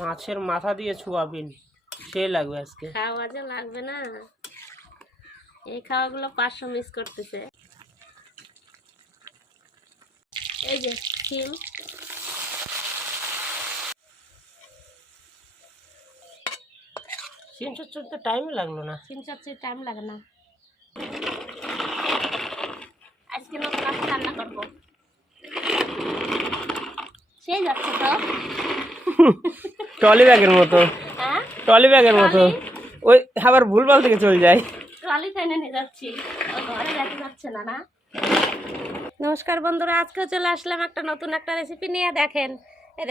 মাছের মাথা দিয়ে সোয়াবিন সে লাগবে আজকে। খাওয়া যে লাগবে না, এই খাওয়াগুলো 500 মিস করতেছে। এই যে শিম, 300 টাইম লাগলো না। 300 টাইম লাগে না। আজকে নতুন মাছ রান্না করবো, সেই যাচ্ছে তো ট্রলি ব্যাগের মতো, হ্যাঁ ট্রলি ব্যাগের মতো। ওই আবার ভুলভাল থেকে চলে যায়। ট্রলি টেনে নিয়ে যাচ্ছি, ঘরে যেতে যাচ্ছে না। না, নমস্কার বন্ধুরা, আজকেও চলে আসলাম নতুন একটা রেসিপি নিয়ে। দেখেন,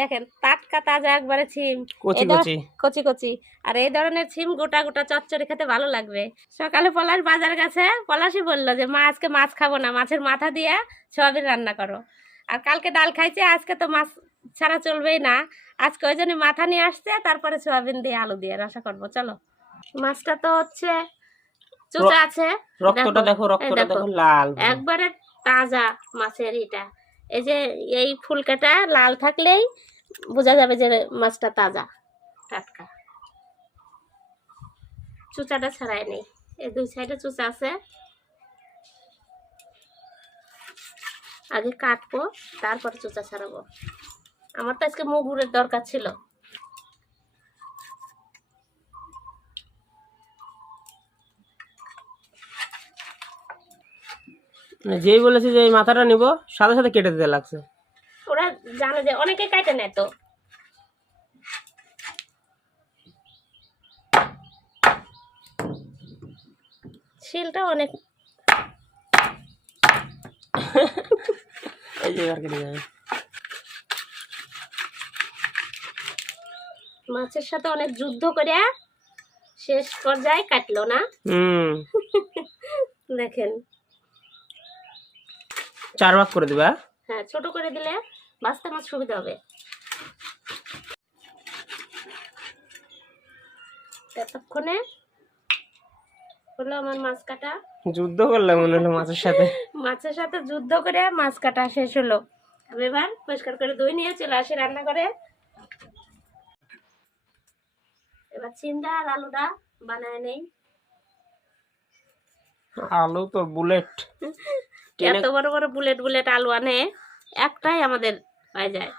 দেখেন টাটকা তাজা একবারে ছিম, কচি কচি কচি কচি। আর এই ধরনের ছিম গোটা গোটা চচ্চড়ি খেতে ভালো লাগবে। সকালে পলাশ বাজার গেছে, পলাশই বললো যে মা আজকে মাছ খাবো না, মাছের মাথা দিয়ে সয়াবিন রান্না করো। আর কালকে ডাল খাইছে, আজকে তো মাছ ছাড়া চলবেই না। আজকে ওই জন্য মাথা নিয়ে আসছে, তারপরে সয়াবিন দিয়ে আলু দিয়ে রসা করবো। চলো, মাছটা তো হচ্ছে চুচা আছে, রক্তটা দেখো, রক্তটা দেখো লাল, একবারে তাজা মাছের। এটা এই যে এই ফুলকাটা লাল থাকলেই বোঝা যাবে যে মাছটা তাজা টাটকা। চুচাটা ছাড়াই নেই, এই দুই সাইডে চুচা আছে। আগে কাটবো, তারপরে চুচা ছাড়াবো। আমার তো আজকে মুগুরের দরকার ছিল। যেই বলেছে যে এই মাথাটা নিব, সাথে সাথে কেটে দিতে লাগছে। ওরা জানে যে অনেকে কাটে নেয়, তো শিলটা অনেক এই যে আর কেটে যায়। মাছের সাথে অনেক যুদ্ধ করে শেষ পর্যায়ে কাটলো না। দেখেন 4 ভাগ করে দিবা। হ্যাঁ, ছোট করে দিলে ভাজতে আমার সুবিধা হবে। এতক্ষণে হলো আমার মাছ কাটা। যুদ্ধ করলাম মনে হলো মাছের সাথে। মাছের সাথে যুদ্ধ করে মাছ কাটা শেষ হলো। আমি এবার পরিষ্কার করে ধুয়ে নিয়ে চলে আসি রান্না করে। এবার চিমড়া আর আলুটা বানায় নেই। আলু তো বুলেট, এত বড় বড় বুলেট বুলেট আলু আনে, একটাই আমাদের হয়ে যায়।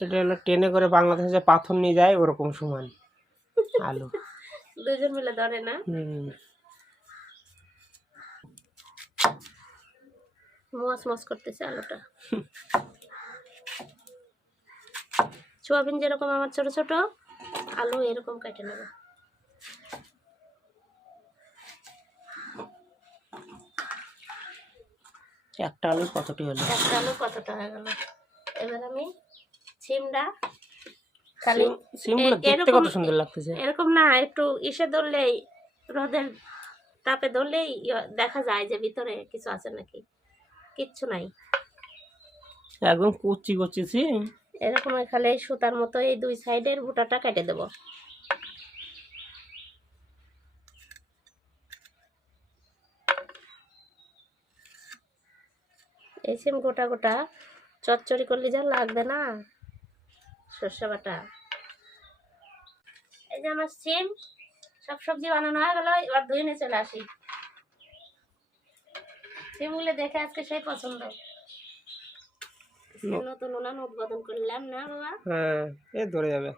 এটা হলো টেনে করে বাংলাদেশে যে পাথর নিয়ে যায় ওরকম সমান আলু। দুজন মিলে ধরে না। মস মস করতেছে আলুটা। সোয়াবিন যেরকম আমার ছোট ছোট, আলু এরকম কেটে নেব। একটা আলু কতটি হলো? একটা আলু কতটা হয়ে গেল। এবার আমি সিমটা খালি সিমগুলো দেখতে কত সুন্দর লাগতেছে। এরকম না, একটু ইসে ধরলেই, রোদের তাপে ধরলেই দেখা যায় যে ভিতরে কিছু আছে নাকি। কিচ্ছু নাই, একদম কুচি কুচি সিম। এরকম খালি সুতার মতো এই দুই সাইডের বুটাটা কেটে দেব। এই সিম গোটা গোটা চচ্চড়ি করলে যা লাগবে না, সর্ষে বাটা। এই যে আমার সিম সব সবজি বানানো হয়ে গেল, এবার ধুয়ে নিয়ে চলে আসি। সিমগুলো দেখে আজকে সেই পছন্দ। নতুন উনান উদ্বোধন করলাম না বাবা? হ্যাঁ, এ ধরে যাবে।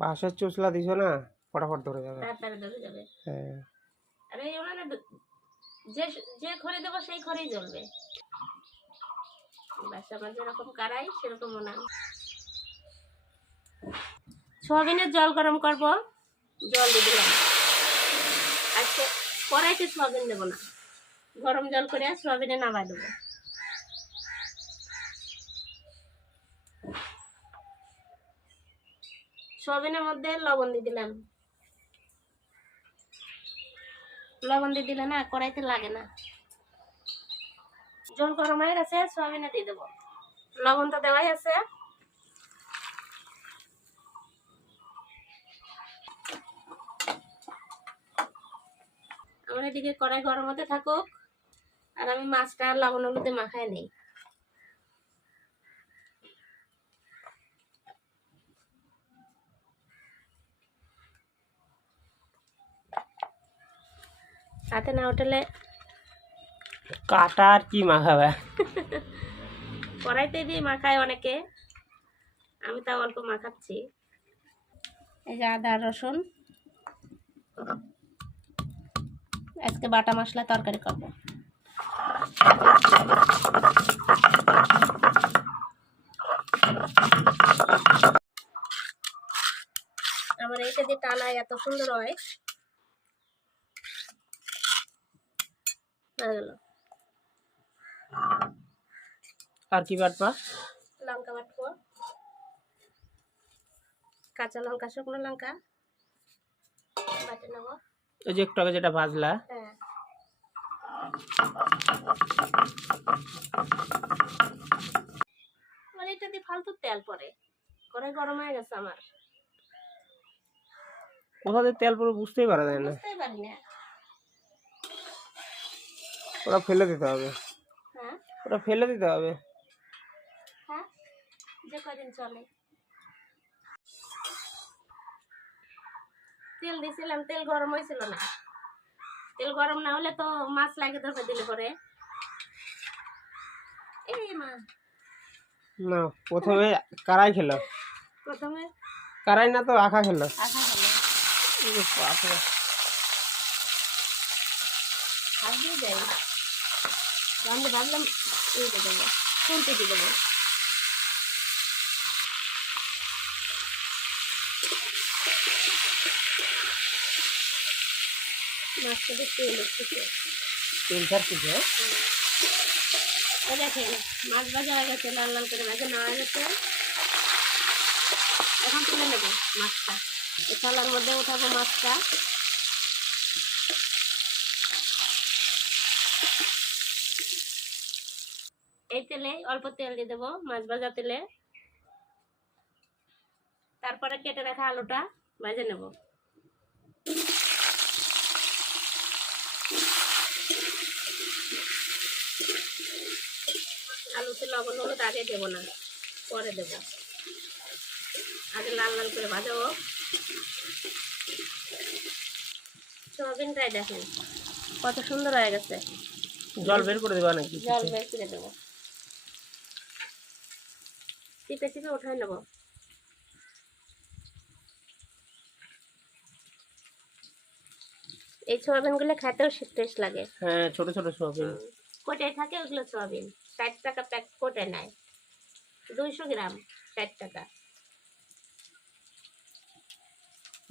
বাঁশের চুচলা দিছো না, ফটাফট ধরে যাবে, তাড়াতাড়ি ধরে যাবে। হ্যাঁ। আর এই উনানে যে যে খড়ি দেবো সেই খড়ি জ্বলবে। ব্যাস, আমার যেরকম কারাই সেরকম উনান। সোয়াবিনের জল গরম করব, জল দিয়ে দিলাম। আজকে কড়াইতে সোয়াবিন দেবো না, গরম জল করে সোয়াবিনে নামাই দেবো। সোয়াবিনের মধ্যে লবণ দিয়ে দিলাম। লবণ দিয়ে দিলে না কড়াইতে লাগে না। জল গরম হয়ে গেছে, সোয়াবিনে দিয়ে দেবো। লবণ তো দেওয়াই আছে। আমার এদিকে কড়াই গরম হতে থাকুক, আর আমি মাছটা লবণ হলুদে মাখায় নেই। হাতে না উঠলে কাটা আর কি মাখাবে? কড়াইতে দিয়ে মাখায় অনেকে, আমি তা অল্প মাখাচ্ছি। এই যে আদা রসুন, আজকে বাটা মশলা তরকারি করব। আমার এইটা দিয়ে টানায় এত সুন্দর হয়। হয়ে গেল। আর কি বাটবা? লঙ্কা বাটবো, কাঁচা লঙ্কা, শুকনো লঙ্কা বাটে নেবো। ওই যে একটু আগে যেটা ভাজলা। হ্যাঁ, মানে এটা দিয়ে ফালতু তেল পড়ে, কড়াই গরম হয়ে গেছে আমার। কোথা থেকে তেল পুরো বুঝতেই পারা যায় না। বুঝতেই পারি না। ওরা ফেলে দিতে হবে, হ্যাঁ ওরা ফেলে দিতে হবে। হ্যাঁ, যে কদিন চলে। তেল দিয়েছিলাম, তেল গরম হয়েছিল না। তেল গরম না হলে তো মাছ লাগে ধরবে দিলে পরে। এই মা, না প্রথমে কারাই খেলো, প্রথমে কারাই না তো আখা খেলো। আঠা হলো, বাপরে, হাত দিয়ে যাই। আমি ভাবলাম এই দিয়ে দেবো, শুনতে দিয়ে দেবো। মাছটা দিয়ে তেল উঠতেছে। তেল ছাড়তেছে। দেখেন মাছ ভাজা হয়ে গেছে, লাল লাল করে ভাজা নেওয়া গেছে। এখন তুলে নেবো মাছটা, এই থালার মধ্যে উঠাবো মাছটা। এই তেলে অল্প তেল দিয়ে দেবো, মাছ ভাজা তেলে। তারপরে কেটে রাখা আলুটা ভেজে নেব। আলুতে লবণ হলুদ আগে দেবো না, পরে দেবো। আগে লাল লাল করে ভাজাবো। সোয়াবিনটাই দেখেন কত সুন্দর হয়ে গেছে। জল বের করে দেবা নাকি? জল বের করে দেবো, চিপে চিপে উঠাই নেবো। এই সোয়াবিন গুলো খেতেও টেস্ট লাগে। হ্যাঁ, ছোট ছোট সোয়াবিন। কোটায় থাকে ওগুলো সোয়াবিন, 60 টাকা প্যাক কোটায় নেয়, 200 গ্রাম 60 টাকা।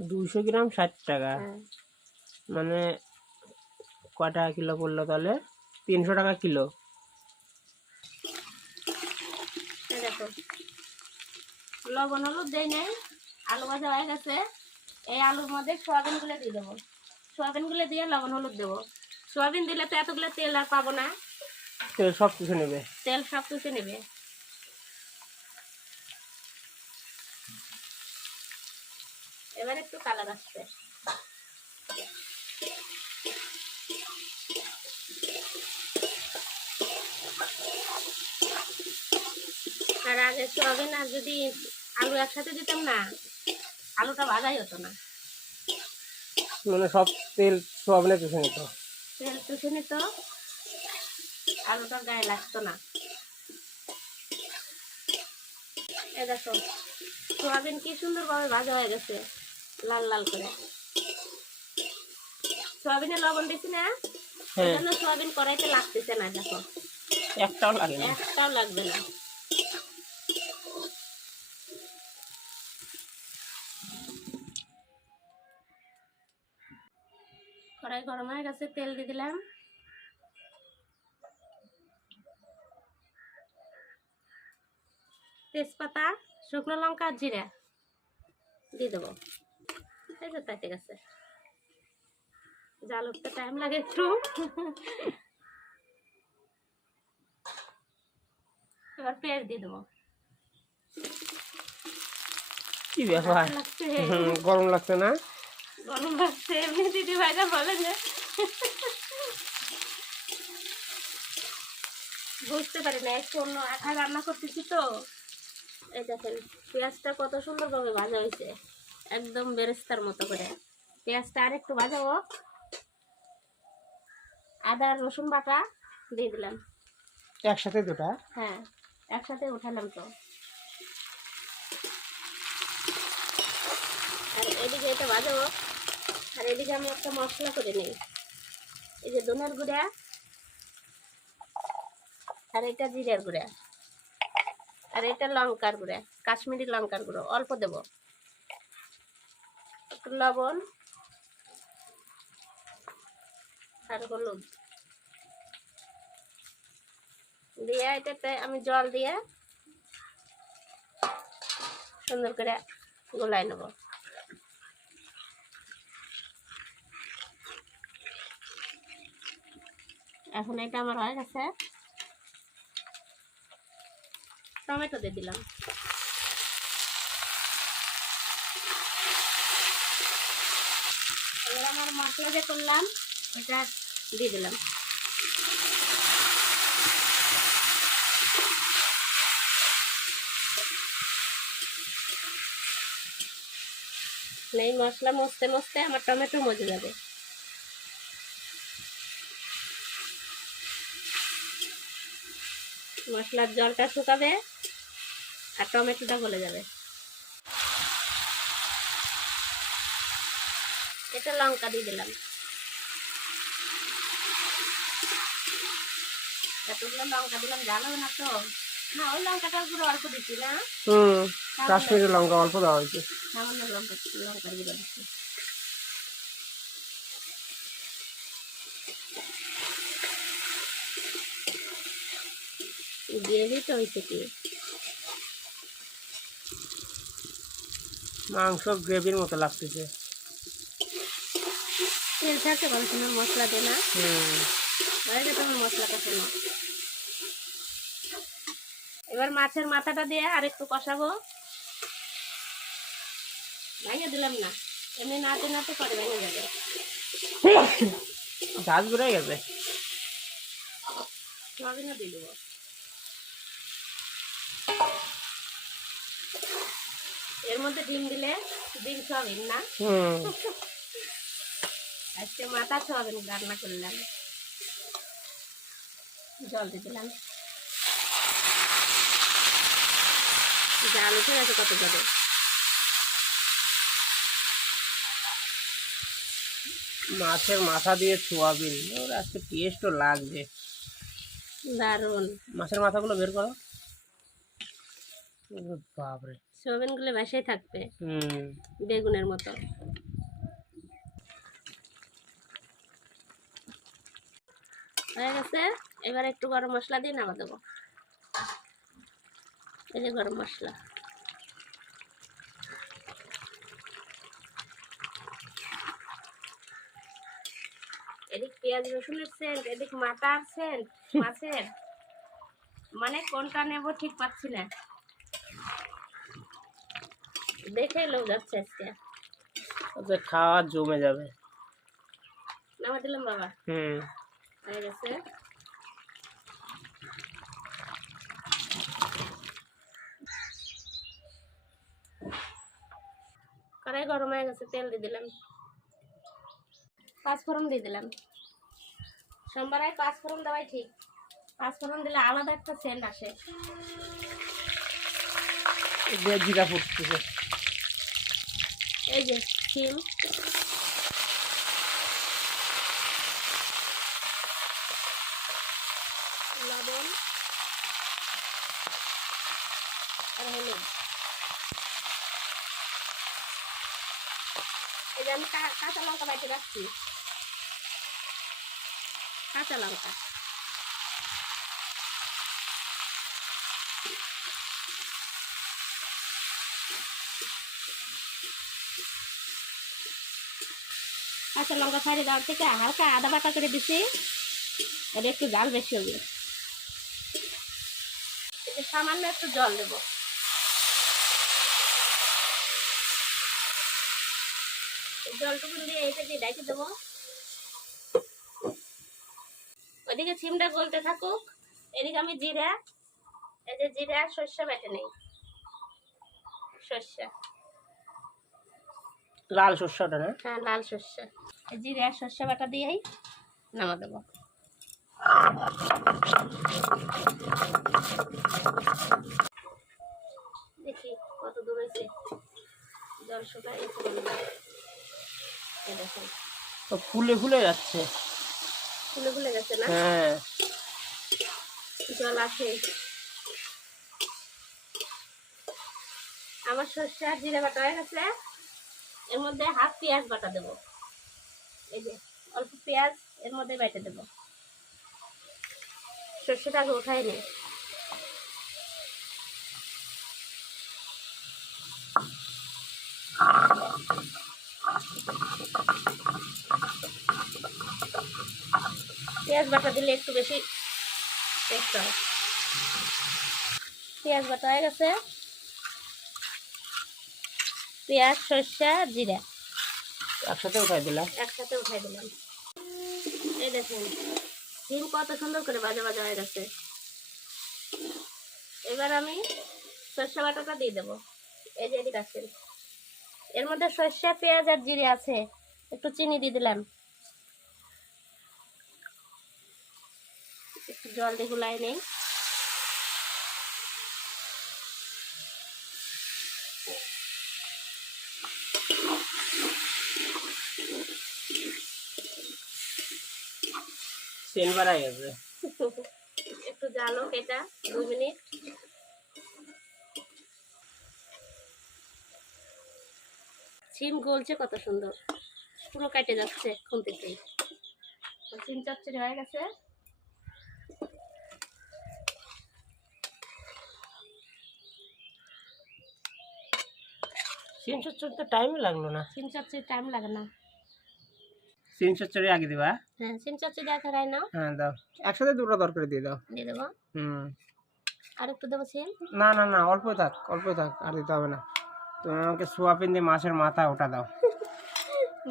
200 গ্রাম 60 টাকা, হ্যাঁ, মানে কটা কিলো পড়লো তাহলে? 300 টাকা কিলো। এই দেখো লবণ হলুদ দেই নাই, আলু ভাজা হয়ে গেছে। এই আলুর মধ্যে সোয়াবিন গুলো দিয়ে দেবো, সোয়াবিন গুলো দিয়ে লবণ হলুদ দেবো। সোয়াবিন দিলে তো এতগুলো তেল আর পাবো না, তেল সব কিছু নেবে। তেল সব কিছু নেবে। এবার একটু কালার আসছে। আর আগে সোয়াবিন আর যদি আলু একসাথে দিতাম না, আলুটা ভাজাই হতো না। মানে সব তেল সোয়াবিনে চুষে নিত। তেল চুষে নিত, আলুটা গায়ে লাগতো না। এই দেখো সোয়াবিন কি সুন্দরভাবে ভাজা হয়ে গেছে, লাল লাল করে। সোয়াবিনে লবণ দিছি না, এই জন্য সোয়াবিন কড়াইতে লাগতেছে না। দেখো একটাও লাগে না। একটাও লাগবে না। কড়াই গরম হয়ে গেছে, তেল দিয়ে দিলাম। তেজপাতা, শুকনো লঙ্কা, জিরা দিয়ে দেবো। এই যে তাইতে গেছে, জাল উঠতে টাইম লাগে একটু। এবার পেঁয়াজ দিয়ে দেবো। কি ব্যাপার, লাগছে, গরম লাগছে না? গরম লাগছে। এমনি দিদি ভাইরা বলে যে বুঝতে পারি না, একটু অন্য আঠা রান্না করতেছি তো। এই দেখেন পেঁয়াজটা কত সুন্দরভাবে ভাজা হয়েছে, একদম বেরেস্তার মতো করে। পেঁয়াজটা আর একটু ভাজা হোক, আদা আর রসুন বাটা দিয়ে দিলাম। একসাথে দুটা? হ্যাঁ, একসাথে উঠালাম তো। আর এদিকে এটা ভাজা হোক, আর এদিকে আমি একটা মশলা করে নিই। এই যে ধনের গুঁড়া, আর এটা জিরের গুঁড়া, আর এটা লঙ্কার গুঁড়া, কাশ্মীরি লঙ্কার গুঁড়ো অল্প দেব, একটু লবণ আর হলুদ দিয়ে এটাতে আমি জল দিয়ে সুন্দর করে গোলাই নেব। এখন এটা আমার হয়ে গেছে, টমেটো দিয়ে দিলাম। এবার আমার মশলা যে করলাম এটা দিয়ে দিলাম। এই মশলা মশতে মশতে আমার টমেটো মজে যাবে। মশলার জলটা শুকাবে আর টমেটোটা গলে যাবে। এটা লঙ্কা দিয়ে দিলাম, এতগুলো লঙ্কা দিলাম, জানো না তো? না, ওই লঙ্কাটার গুঁড়ো অল্প দিচ্ছি না। কাশ্মীরি লঙ্কা অল্প দেওয়া হয়েছে। সামান্য লঙ্কার গুঁড়ো দিচ্ছি। গ্রেভি তো হয়েছে কি, মাংস গ্রেভির মতো লাগতেছে। তেল থাকে কোনো সময় মশলা দে না, বাইরে তোমার মশলা কষানো। এবার মাছের মাথাটা দিয়ে আর একটু কষাবো। ভেঙে দিলাম না, এমনি নাতে নাতে পরে ভেঙে যাবে। গাছ ঘুরে গেছে। সয়াবিনও দিয়ে দেবো। এর মধ্যে ডিম দিলে ডিম সয়াবিন না, আজকে মাথা সয়াবিন রান্না করলাম। জল দিয়ে দিলাম, জাল উঠে গেছে কত যাবে। মাছের মাথা দিয়ে সোয়াবিন, ওর আজকে টেস্টও লাগবে দারুন। মাছের মাথাগুলো বের করো। বাপরে, সোয়াবিন গুলো বাসায় থাকবে বেগুনের মতো। হয়ে গেছে, এবার একটু গরম মশলা দিয়ে নামা দেবো। এই যে গরম মশলা, এদিক পেঁয়াজ রসুনের সেন্ট, এদিক মাথার সেন্ট মাছের, মানে কোনটা নেব ঠিক পাচ্ছি না, দেখে লোক যাচ্ছে আজকে। ওদের খাওয়া জমে যাবে। নামা দিলাম বাবা। হয়ে গেছে, কড়াই গরম হয়ে গেছে, তেল দিয়ে দিলাম, পাঁচফোড়ন দিয়ে দিলাম। সোমবারে পাঁচফোড়ন দেওয়াই ঠিক, পাঁচফোড়ন দিলে আলাদা একটা সেন্ট আসে। জিরা ফুটতেছে। এই যে শিম, লবণ আর হলুদ। এই যে আমি কাঁচা লঙ্কা বাইটে রাখছি, কাঁচা লঙ্কা। কাঁচা লঙ্কা ছাড়িয়ে দেওয়ার থেকে হালকা আদা বাটা করে দিছি, এটা একটু জাল বেশি হবে। এই যে সামান্য একটু জল দেবো, জলটুকু দিয়ে এটা দিয়ে ডাইকে দেবো। ওইদিকে সিমটা গলতে থাকুক, এদিকে আমি জিরা, এই যে জিরা আর সর্ষে বেটে নেই। সর্ষে, লাল সর্ষেটা না? হ্যাঁ লাল সর্ষে। এই জিরা আর সর্ষে বাটা দিয়েই নামা দেবো। দেখি কত দূর হয়েছে, জল শুকায় গেছে। এই দেখুন তো ফুলে ফুলে যাচ্ছে। ফুলে ফুলে গেছে না? হ্যাঁ, জল আছে। আমার সর্ষে আর জিরা বাটা হয়ে গেছে। এর মধ্যে হাফ পেঁয়াজ বাটা দেবো। এই যে অল্প পেঁয়াজ এর মধ্যে বেটে দেবো। সর্ষেটা আগে উঠাই নি। পেঁয়াজ বাটা দিলে একটু বেশি টেস্ট হয়। পেঁয়াজ বাটা হয়ে গেছে। পেঁয়াজ, সর্ষে, জিরা একসাথে উঠাই দিলাম। একসাথে উঠাই দিলাম। এই দেখুন সিম কত সুন্দর করে ভাজা ভাজা হয়ে গেছে। এবার আমি সর্ষে বাটাটা দিয়ে দেবো। এই যে এদিকে আসেন, এর মধ্যে সর্ষে, পেঁয়াজ আর জিরে আছে। একটু চিনি দিয়ে দিলাম। একটু জল দিয়ে গুলাই নেই। সেন বাড়াই গেছে। একটু জাল হোক এটা 2 মিনিট। সিম গলছে কত সুন্দর, পুরো কেটে যাচ্ছে খুন্তিতেই। সিম চচ্চড়ি হয়ে গেছে। সিম চচ্চড়ি তো টাইম লাগলো না। সিম চচ্চড়ি টাইম লাগে না। সিম চচ্চড়ি আগে দিবা? হ্যাঁ সিম চচ্চড়ি দেখা রাই না। হ্যাঁ দাও, একসাথে দুটো তরকারি দিয়ে দাও। দিয়ে দেবো। হুম। আর একটু দেবো সিম। না না না, অল্প থাক, অল্প থাক, আর দিতে হবে না। তুমি আমাকে সোয়াবিন দিয়ে মাছের মাথা ওটা দাও।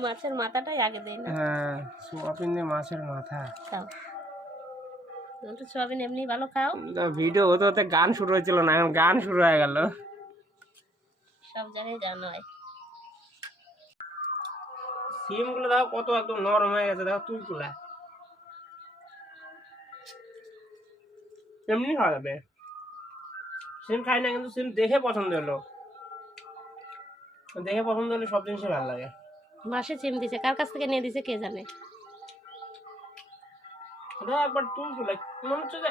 মাছের মাথাটাই আগে দেই না। হ্যাঁ, সোয়াবিন দিয়ে মাছের মাথা খাও, একটু সোয়াবিন এমনি ভালো খাও। ভিডিও হতে হতে গান শুরু হয়েছিল না, এখন গান শুরু হয়ে গেল। সব জায়গায় জানো হয়। সিম গুলো দেখো কত একদম নরম হয়ে গেছে, দেখো তুলতুলা। এমনি খাওয়া যাবে। সিম খাই না, কিন্তু সিম দেখে পছন্দ হলো। দেখে পছন্দ হলে সব জিনিসই ভালো লাগে। মাসে সিম দিছে, কার কাছ থেকে নিয়ে দিছে কে জানে। দেখো একবার তুলতুলা, মনে হচ্ছে যে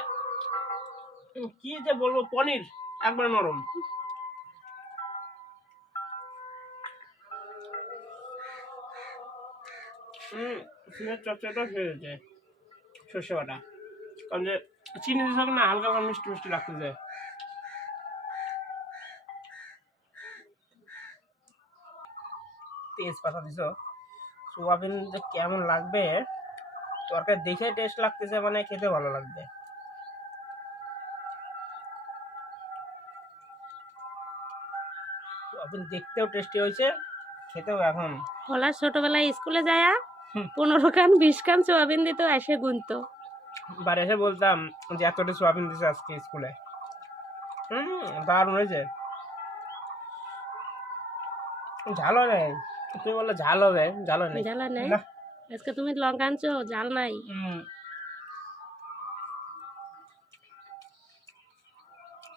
কি যে বলবো, পনির একবার নরম। সিমের চচ্চড়িটা হয়েছে সর্ষে বাটা, কারণ যে চিনি দিতে না, হালকা হালকা মিষ্টি মিষ্টি লাগতেছে। তেজপাতা দিছো, সোয়াবিন যে কেমন লাগবে তরকারি দেখে টেস্ট লাগতেছে, মানে খেতে ভালো লাগবে। সোয়াবিন দেখতেও টেস্টি হয়েছে, খেতেও এখন। পলাশ ছোটবেলায় স্কুলে যায় 15 খান 20 খান সোয়াবিন দিত, এসে গুনতো। বাড়ি এসে বলতাম যে এতটা সোয়াবিন দিছে আজকে স্কুলে। দারুণ হয়েছে। ঝাল হয় নাই, তুমি বললে ঝাল হবে, ঝাল হয় নাই। ঝাল নাই না। আজকে তুমি লঙ্কা আনছো, ঝাল নাই।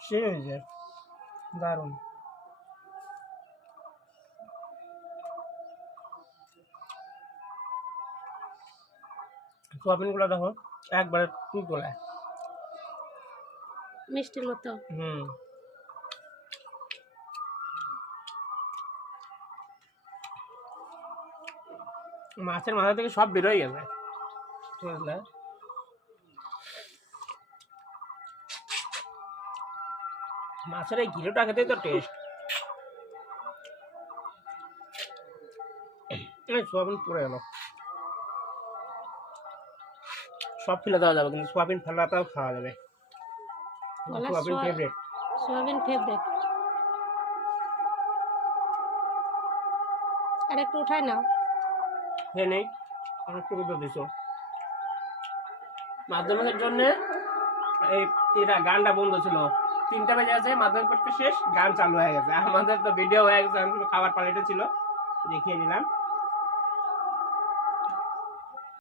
সে হয়েছে দারুণ। সোয়াবিন গুলো দেখো একবারে তুলতুলা, মিষ্টির মতো। মাছের মাথা থেকে সব বেরোয় গেছে, বুঝলে? মাছের এই ঘিরেটা খেতেই তো টেস্ট। সোয়াবিন পড়ে গেল, সব ফেলে দেওয়া যাবে, কিন্তু সোয়াবিন ফেলাটাও খাওয়া যাবে। Soybean favourite. Soybean favourite. আর একটু উঠাই নাও। হ্যাঁ নেই, অনেক টুকু তো দিছো। মাছ মাছের জন্য এই এটা গানটা বন্ধ ছিল, 3টা বেজে আছে, মাধ্যমিক পরীক্ষা শেষ, গান চালু হয়ে গেছে। আমাদের তো ভিডিও হয়ে গেছে, আমি শুধু খাবার পালিটা ছিল দেখিয়ে নিলাম।